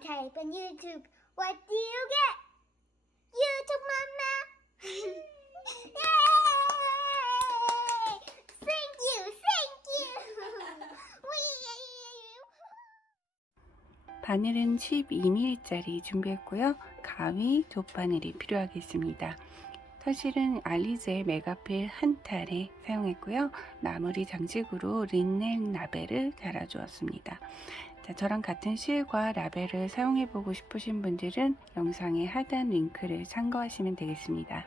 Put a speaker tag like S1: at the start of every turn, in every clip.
S1: type in YouTube, what do you get? YouTube Mama! Yay! Thank you, thank you! Wee!
S2: 바늘은 12mm짜리 준비했고요. 가위, 돗바늘이 필요하겠습니다. 사실은 알리제 메가필 한 탈에 사용했고요. 마무리 장식으로 린넨 라벨을 달아주었습니다. 자, 저랑 같은 실과 라벨을 사용해보고 싶으신 분들은 영상의 하단 링크를 참고하시면 되겠습니다.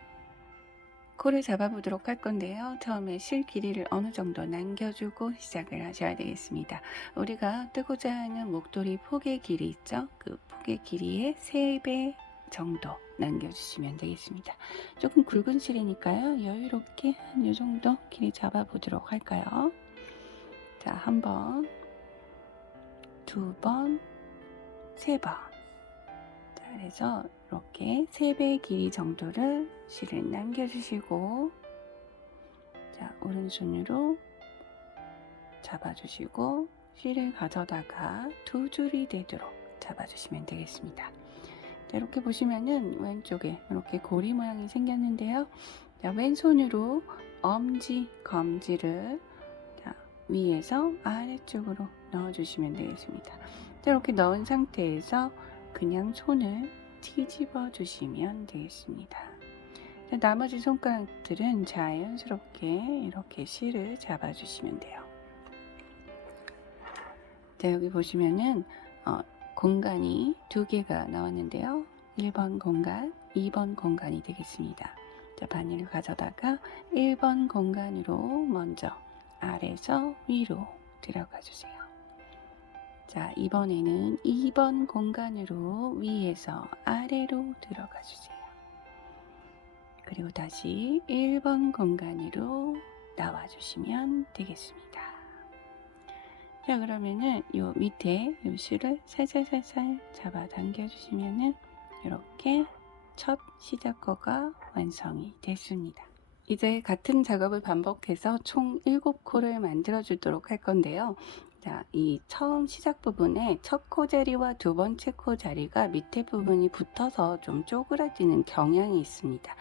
S2: 코를 잡아보도록 할 건데요. 처음에 실 길이를 어느 정도 남겨주고 시작을 하셔야 되겠습니다. 우리가 뜨고자 하는 목도리 폭의 길이 있죠? 그 폭의 길이의 3배 정도 남겨주시면 되겠습니다. 조금 굵은 실이니까요. 여유롭게 한 이 정도 길이 잡아보도록 할까요? 자, 한 번, 두 번, 세 번. 자, 그래서 이렇게 3배 길이 정도를 실을 남겨주시고, 자, 오른손으로 잡아주시고, 실을 가져다가 두 줄이 되도록 잡아주시면 되겠습니다. 자, 이렇게 보시면은 왼쪽에 이렇게 고리 모양이 생겼는데요. 자, 왼손으로 엄지, 검지를 자, 위에서 아래쪽으로 넣어주시면 되겠습니다. 자, 이렇게 넣은 상태에서 그냥 손을 뒤집어 주시면 되겠습니다. 자, 나머지 손가락들은 자연스럽게 이렇게 실을 잡아주시면 돼요. 자, 여기 보시면은 어, 공간이 두 개가 나왔는데요. 1번 공간, 2번 공간이 되겠습니다. 자, 바늘을 가져다가 1번 공간으로 먼저 아래서 위로 들어가 주세요. 자, 이번에는 2번 공간으로 위에서 아래로 들어가 주세요. 그리고 다시 1번 공간으로 나와 주시면 되겠습니다. 자, 그러면은 요 밑에 요 실을 살살살살 잡아 당겨 주시면은 이렇게 첫 시작 거가 완성이 됐습니다. 이제 같은 작업을 반복해서 총 7코를 만들어 주도록 할 건데요. 자, 이 처음 시작 부분에 첫 코 자리와 두 번째 코 자리가 밑에 부분이 붙어서 좀 쪼그라지는 경향이 있습니다.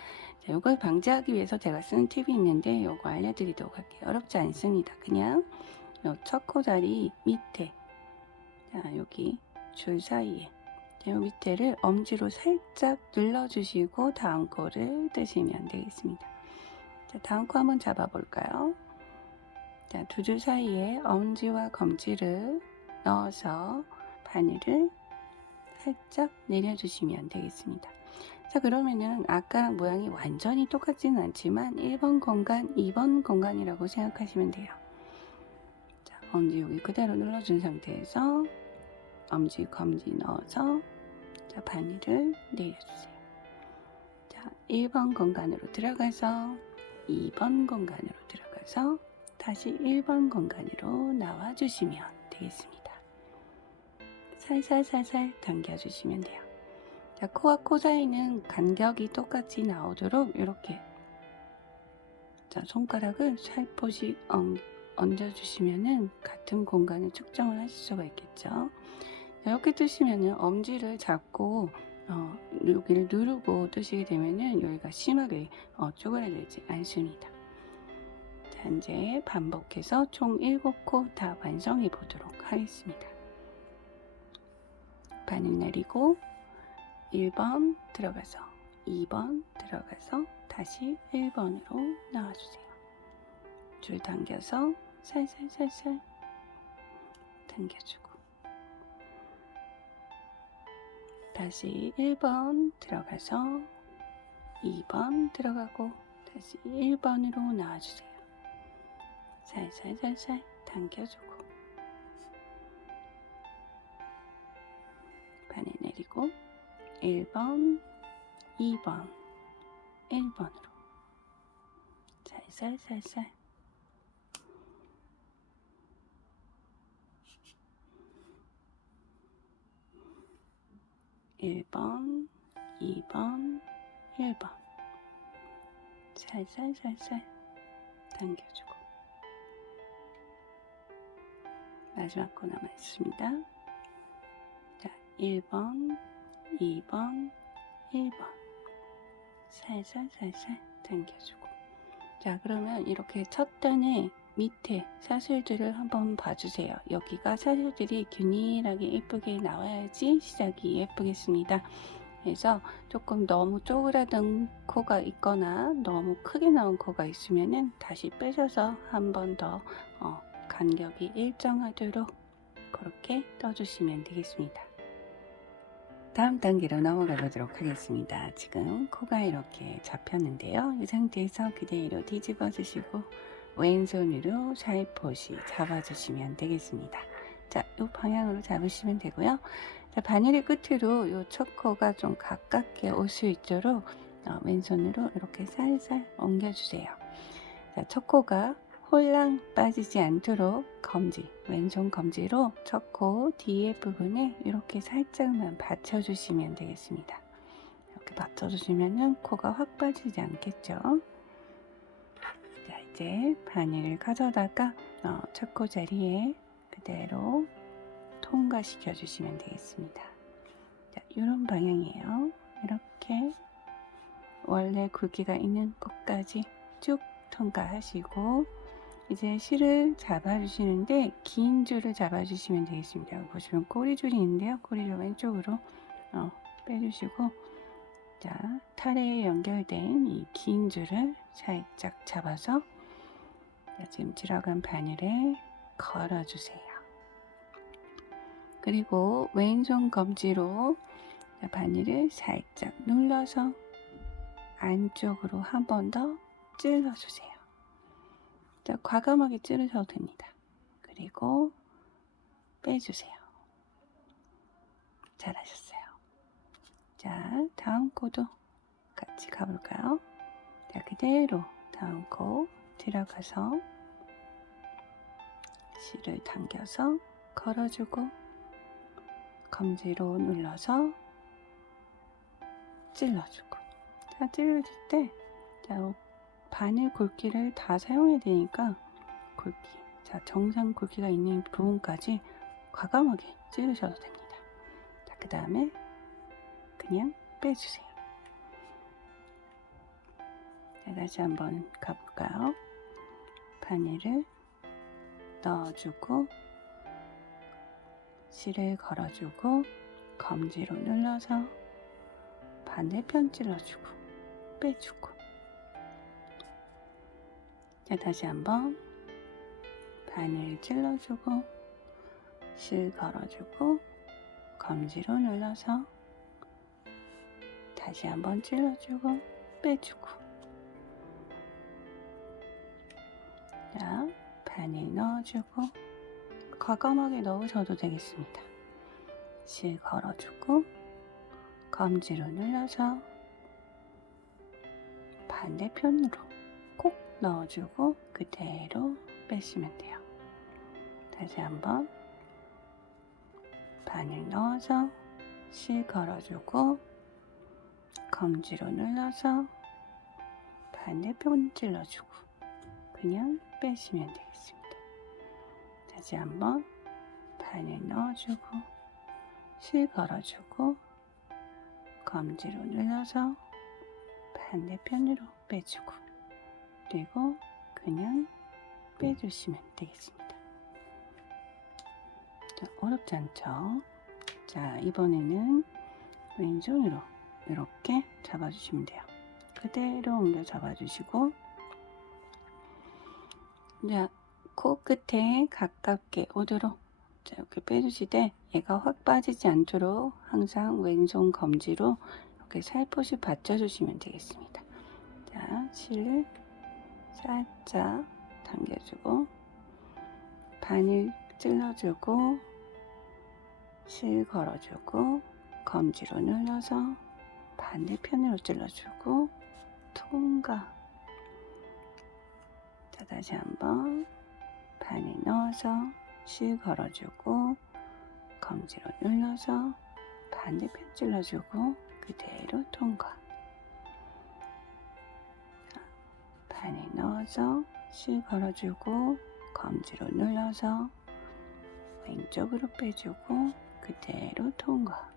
S2: 자, 이걸 방지하기 위해서 제가 쓰는 팁이 있는데 이거 알려드리도록 할게요. 어렵지 않습니다. 그냥 요첫코 자리 밑에 자, 여기 줄 사이에 자, 요 밑에를 엄지로 살짝 눌러주시고 다음 코를 뜨시면 되겠습니다. 자, 다음 코 한번 잡아볼까요? 자, 두줄 사이에 엄지와 검지를 넣어서 바늘을 살짝 내려주시면 되겠습니다. 자, 그러면은 아까랑 모양이 완전히 똑같지는 않지만 1번 공간, 2번 공간이라고 생각하시면 돼요. 자, 엄지 여기 그대로 눌러준 상태에서 엄지, 검지 넣어서 자, 바늘을 내려주세요. 자, 1번 공간으로 들어가서 2번 공간으로 들어가서 다시 1번 공간으로 나와 주시면 되겠습니다. 살살살살 당겨 주시면 돼요. 자, 코와 코 사이는 간격이 똑같이 나오도록 이렇게 자, 손가락을 살포시 얹, 얹어주시면은 같은 공간을 측정을 하실 수가 있겠죠. 자, 이렇게 뜨시면은 엄지를 잡고 어, 여기를 누르고 뜨시게 되면은 여기가 심하게 어, 쪼그라들지 않습니다. 자, 이제 반복해서 총 7코 다 완성해 보도록 하겠습니다. 바늘 내리고 1번 들어가서 2번 들어가서 다시 1번으로 나와주세요. 줄 당겨서 살살살살 당겨주고 다시 1번 들어가서 2번 들어가고 다시 1번으로 나와주세요. 살살살살 당겨주고. 바늘 내리고 1번, 2번, 1번으로. 살살살살. 일번 2번, 1번. 살살살살 당겨주고 마지막 코 남아있습니다. 자, 1번, 2번, 1번. 살살 살살 당겨주고. 자, 그러면 이렇게 첫 단의 밑에 사슬들을 한번 봐주세요. 여기가 사슬들이 균일하게 예쁘게 나와야지 시작이 예쁘겠습니다. 그래서 조금 너무 쪼그라든 코가 있거나 너무 크게 나온 코가 있으면은 다시 빼셔서 한번 더 어, 간격이 일정하도록 그렇게 떠주시면 되겠습니다. 다음 단계로 넘어가 보도록 하겠습니다. 지금 코가 이렇게 잡혔는데요. 이 상태에서 그대로 뒤집어 주시고 왼손으로 살포시 잡아주시면 되겠습니다. 자, 이 방향으로 잡으시면 되고요. 자, 바늘의 끝으로 이첫 코가 좀 가깝게 올 수 있도록 어, 왼손으로 이렇게 살살 옮겨주세요. 자, 첫 코가 홀랑 빠지지 않도록 검지, 왼손 검지로 첫 코 뒤에 부분에 이렇게 살짝만 받쳐주시면 되겠습니다. 이렇게 받쳐주시면은 코가 확 빠지지 않겠죠? 자, 이제 바늘을 가져다가 어, 첫코 자리에 그대로 통과시켜 주시면 되겠습니다. 자, 이런 방향이에요. 이렇게 원래 굵기가 있는 곳까지 쭉 통과하시고 이제 실을 잡아주시는데 긴 줄을 잡아주시면 되겠습니다. 보시면 꼬리줄이 있는데요. 꼬리를 왼쪽으로 어, 빼주시고 자 탈에 연결된 이 긴 줄을 살짝 잡아서 자, 지금 들어간 바늘에 걸어주세요. 그리고 왼손 검지로 자, 바늘을 살짝 눌러서 안쪽으로 한 번 더 찔러주세요. 자, 과감하게 찌르셔도 됩니다. 그리고 빼주세요. 잘하셨어요. 자, 다음 코도 같이 가볼까요? 자, 그대로 다음 코 들어가서 실을 당겨서 걸어주고 검지로 눌러서 찔러주고 자, 찔러줄 때 자, 바늘 굵기를 다 사용해야 되니까 굵기 자 정상 굵기가 있는 부분까지 과감하게 찌르셔도 됩니다. 자그 다음에 그냥 빼주세요. 자 다시 한번 가볼까요? 바늘을 넣어주고 실을 걸어주고 검지로 눌러서 반대편 찔러주고 빼주고 자, 다시 한번 바늘 찔러주고 실 걸어주고 검지로 눌러서 다시 한번 찔러주고 빼주고 자, 바늘 넣어주고 과감하게 넣으셔도 되겠습니다. 실 걸어주고 검지로 눌러서 반대편으로 콕 넣어주고 그대로 빼시면 돼요. 다시 한번 바늘 넣어서 실 걸어주고 검지로 눌러서 반대편 찔러주고 그냥 빼시면 되겠습니다. 다시 한번 바늘 넣어주고 실 걸어주고 검지로 눌러서 반대편으로 빼주고 그리고 그냥 빼주시면 되겠습니다. 자, 어렵지 않죠? 자, 이번에는 왼손으로 이렇게 잡아주시면 돼요. 그대로 옮겨 잡아주시고 자, 코끝에 가깝게 오도록 자, 이렇게 빼주시되 얘가 확 빠지지 않도록 항상 왼손 검지로 이렇게 살포시 받쳐주시면 되겠습니다. 자, 실을 살짝 당겨주고 바늘 찔러주고 실 걸어주고 검지로 눌러서 반대편으로 찔러주고 통과. 자 다시 한번 바늘 넣어서 실 걸어주고 검지로 눌러서 반대편 찔러주고 그대로 통과 안에 넣어서 실 걸어주고 검지로 눌러서 왼쪽으로 빼주고 그대로 통과.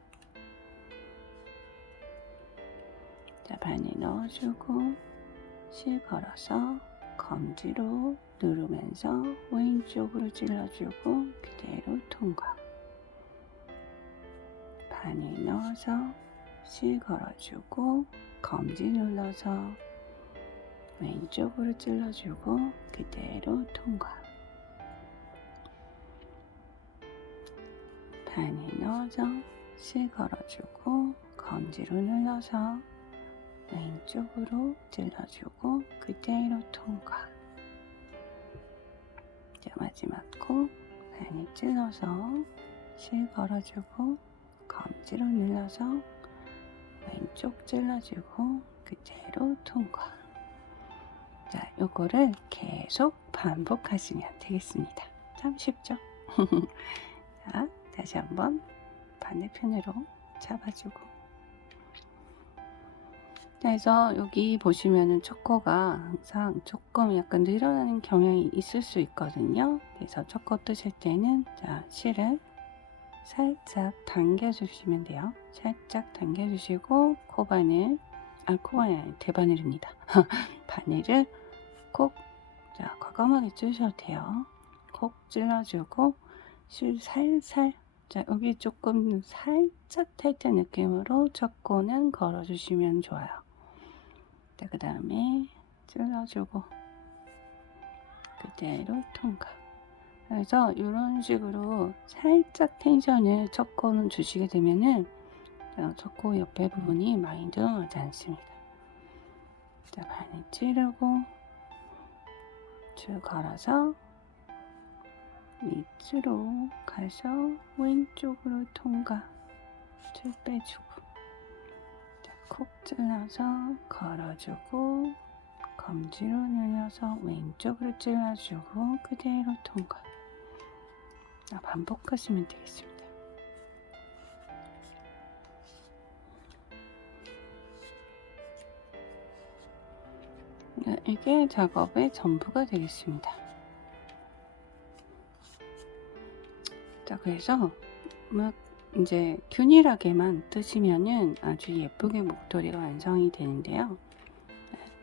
S2: 자 반에 넣어주고 실 걸어서 검지로 누르면서 왼쪽으로 찔러주고 그대로 통과. 반에 넣어서 실 걸어주고 검지 눌러서 왼쪽으로 찔러주고 그대로 통과. 바늘 넣어서 실 걸어주고 검지로 눌러서 왼쪽으로 찔러주고 그대로 통과. 자, 마지막 코 바늘 찔러서 실 걸어주고 검지로 눌러서 왼쪽 찔러주고 그대로 통과. 자, 요거를 계속 반복하시면 되겠습니다. 참 쉽죠? 자, 다시 한번 반대편으로 잡아주고. 그래서 여기 보시면은 초코가 항상 조금 약간 늘어나는 경향이 있을 수 있거든요. 그래서 초코 뜨실 때는 자, 실을 살짝 당겨주시면 돼요. 살짝 당겨주시고 코바늘, 아 코바늘 대바늘입니다. 바늘을 콕, 자 과감하게 찌셔도 돼요. 콕 찔러주고 실 살살, 자 여기 조금 살짝 타이트한 느낌으로 첫 코는 걸어주시면 좋아요. 자 그 다음에 찔러주고 그대로 통과. 그래서 이런 식으로 살짝 텐션을 첫 코는 주시게 되면은 첫 코 옆에 부분이 많이 늘어나지 않습니다. 자, 바늘 찌르고 줄 걸어서 밑으로 가서 왼쪽으로 통과. 줄 빼주고. 자, 콕 찔러서 걸어주고 검지로 눌려서 왼쪽으로 찔러주고 그대로 통과. 자, 반복하시면 되겠습니다. 이게 작업의 전부가 되겠습니다. 자, 그래서 막 이제 균일하게만 뜨시면은 아주 예쁘게 목도리가 완성이 되는데요.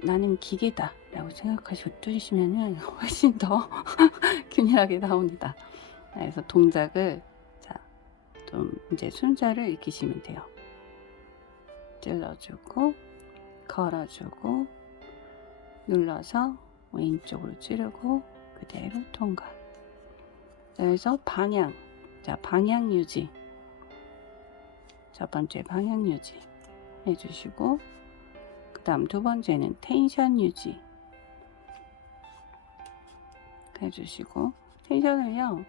S2: 나는 기계다 라고 생각하시고 뜨시면은 훨씬 더 균일하게 나옵니다. 그래서 동작을 자, 좀 이제 순서를 익히시면 돼요. 찔러주고 걸어주고 눌러서 왼쪽으로 찌르고 그대로 통과. 그래서 방향, 자 방향 유지. 첫 번째 방향 유지 해주시고 그 다음 두 번째는 텐션 유지 해주시고 텐션을요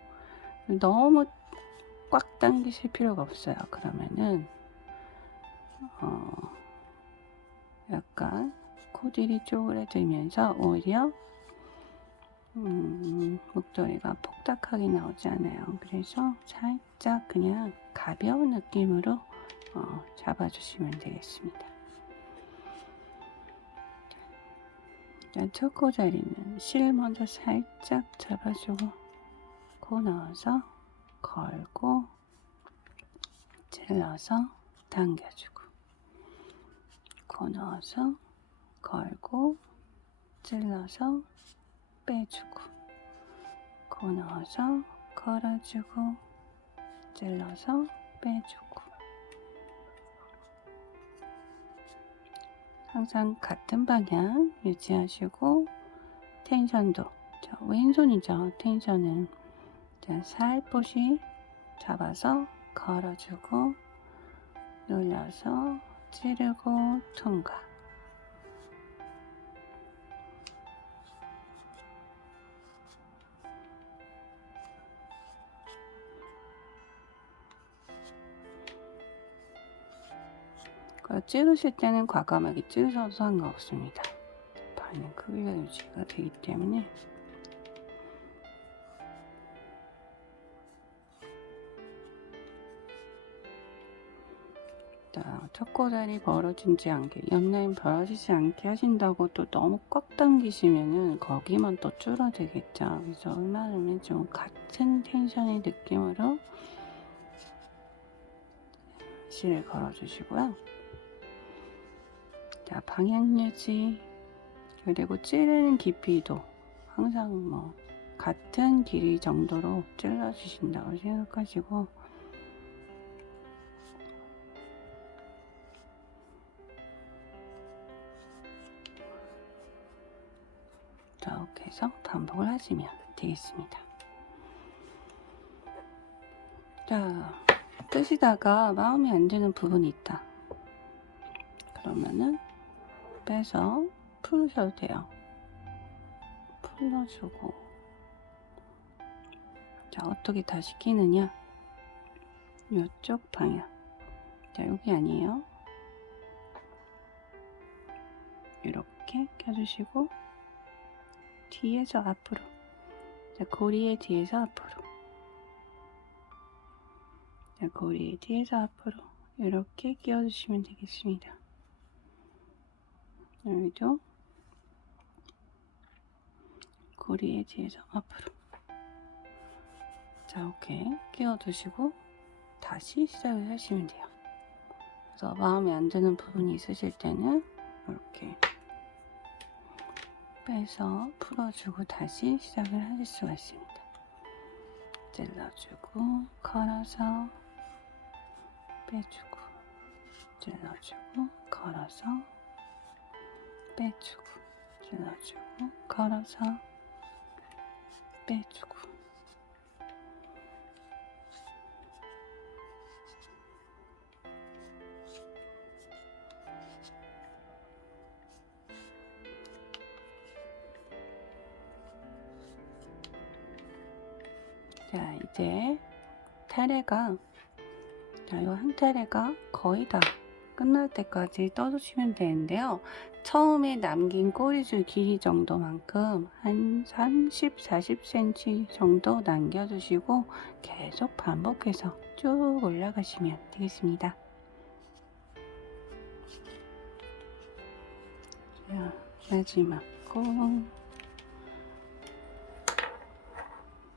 S2: 너무 꽉 당기실 필요가 없어요. 그러면은 어 약간 코들이 쪼그라들면서 오히려 음, 목도리가 폭닥하게 나오지 않아요. 그래서 살짝 그냥 가벼운 느낌으로 어, 잡아주시면 되겠습니다. 자, 첫 코자리는 실 먼저 살짝 잡아주고 코 넣어서 걸고 찔러서 당겨주고 코 넣어서 걸고 찔러서 빼주고 코 넣어서 걸어주고 찔러서 빼주고. 항상 같은 방향 유지하시고 텐션도 자, 왼손이죠? 텐션은 자, 살포시 잡아서 걸어주고 눌러서 찌르고 통과 찌르실 때는 과감하게 찌르셔도 상관없습니다. 반응 크기가 유지가 되기 때문에 자, 첫 코다리 벌어지지 않게, 옆라인 벌어지지 않게 하신다고 또 너무 꽉 당기시면은 거기만 또 줄어들겠죠. 그래서 얼마나 좀 같은 텐션의 느낌으로 실을 걸어주시고요. 자, 방향 유지. 그리고 찌르는 깊이도 항상 뭐 같은 길이 정도로 찔러 주신다고 생각하시고 이렇게 해서 반복을 하시면 되겠습니다. 자, 뜨시다가 마음에 안 드는 부분이 있다. 그러면은 빼서 풀으셔도 돼요. 풀어주고. 자 어떻게 다시 끼느냐? 이쪽 방향. 자 여기 아니에요. 이렇게 껴주시고 뒤에서 앞으로. 자 고리의 뒤에서 앞으로. 자 고리의 뒤에서 앞으로. 이렇게 끼워주시면 되겠습니다 여기도 고리의 뒤에서 앞으로. 자 오케이. 끼워두시고 다시 시작을 하시면 돼요. 그래서 마음에 안 드는 부분이 있으실 때는 이렇게 빼서 풀어주고 다시 시작을 하실 수가 있습니다. 찔러주고 걸어서 빼주고 찔러주고 걸어서 빼주고 찔러주고 걸어서 빼주고. 자 이제 타레가 자, 요한 타레가 거의 다 끝날 때까지 떠주시면 되는데요. 처음에 남긴 꼬리줄 길이 정도만큼 한 30, 40cm 정도 남겨주시고 계속 반복해서 쭉 올라가시면 되겠습니다. 자, 마지막 꼬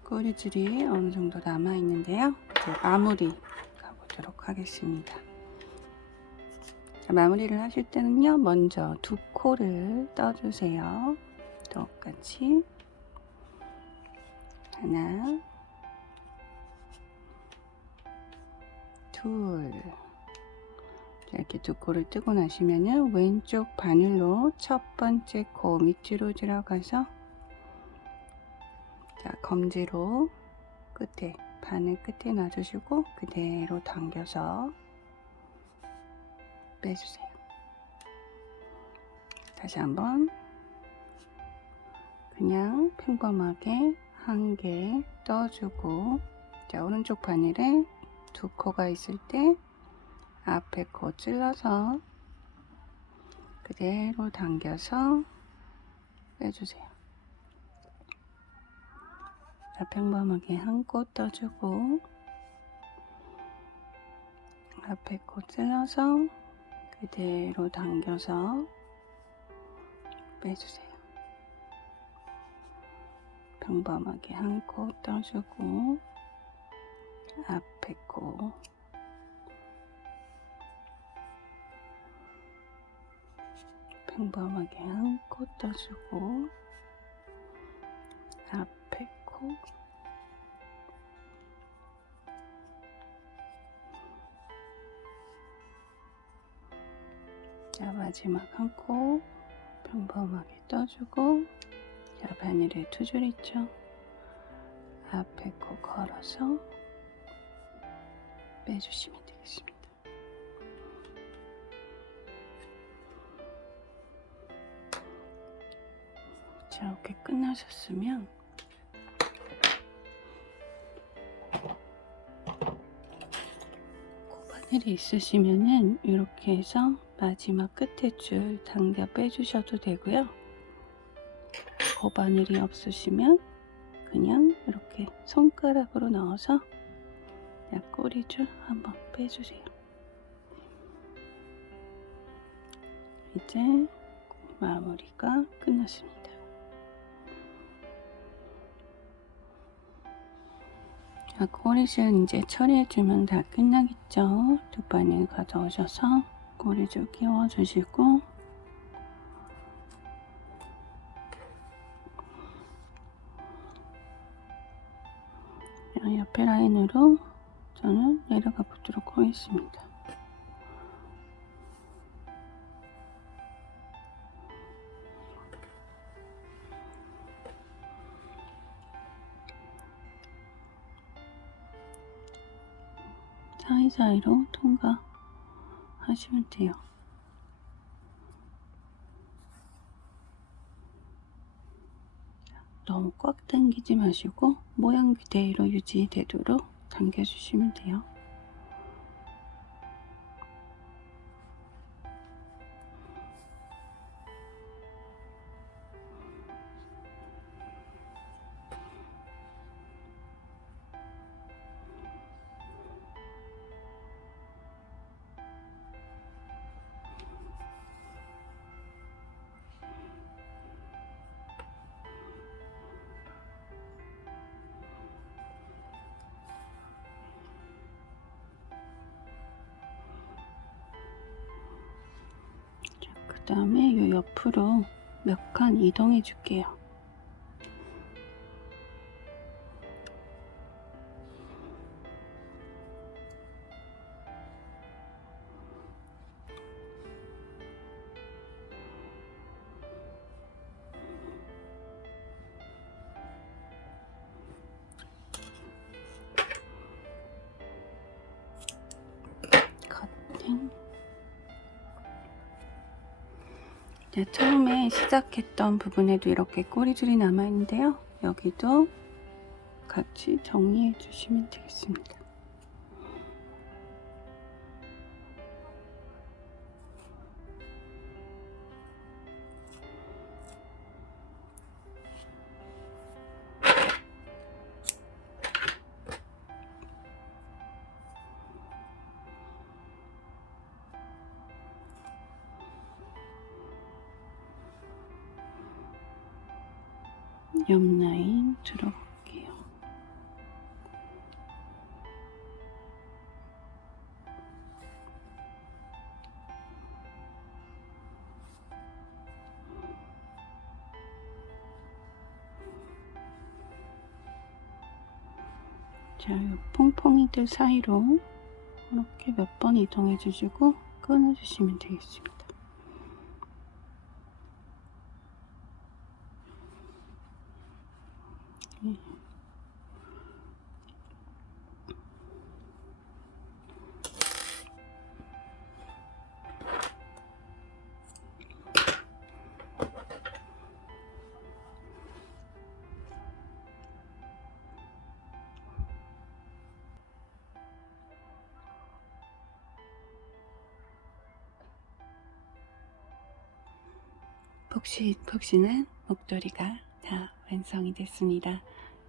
S2: 꼬리줄이 어느 정도 남아 있는데요. 이제 마무리 가보도록 하겠습니다. 자, 마무리를 하실 때는요, 먼저 두 코를 떠주세요. 똑같이. 하나, 둘. 자, 이렇게 두 코를 뜨고 나시면은 왼쪽 바늘로 첫 번째 코 밑으로 들어가서 자, 검지로 끝에, 바늘 끝에 놔주시고 그대로 당겨서 빼주세요. 다시 한번 그냥 평범하게 한 개 떠주고 자 오른쪽 바늘에 두 코가 있을 때 앞에 코 찔러서 그대로 당겨서 빼주세요. 자 평범하게 한코 떠주고 앞에 코 찔러서 그대로 당겨서 빼주세요. 평범하게 한 코 떠주고 앞에 코 평범하게 한 코 떠주고 앞에 코 마지막 한 코 평범하게 떠주고 자 바늘에 두 줄 있죠? 앞에 코 걸어서 빼주시면 되겠습니다. 자 이렇게 끝나셨으면 바늘이 있으시면은 이렇게 해서 마지막 끝에 줄 당겨 빼주셔도 되고요. 그 바늘이 없으시면 그냥 이렇게 손가락으로 넣어서 꼬리줄 한번 빼주세요. 이제 마무리가 끝났습니다. 자, 꼬리줄 이제 처리해주면 다 끝나겠죠? 두 바늘 가져오셔서 고리 좀 끼워주시고 옆에 라인으로 저는 내려가 보도록 하겠습니다. 사이사이로 통과 하시면 돼요. 너무 꽉 당기지 마시고 모양 그대로 유지되도록 당겨주시면 돼요. 그 다음에 이 옆으로 몇 칸 이동해 줄게요. 커 네, 처음에 시작했던 부분에도 이렇게 꼬리줄이 남아있는데요. 여기도 같이 정리해 주시면 되겠습니다. 옆 라인 들어볼게요. 자, 이 퐁퐁이들 사이로 이렇게 몇 번 이동해 주시고 끊어주시면 되겠습니다. 푹신푹신한 목도리가 다 완성이 됐습니다.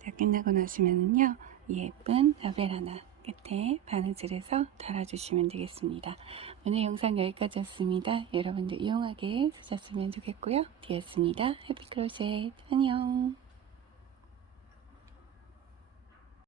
S2: 자, 끝나고 나시면은요, 이 예쁜 라벨 하나 끝에 바느질해서 달아주시면 되겠습니다. 오늘 영상 여기까지였습니다. 여러분들 이용하게 쓰셨으면 좋겠고요. 디였습니다. 해피 크로셋 안녕.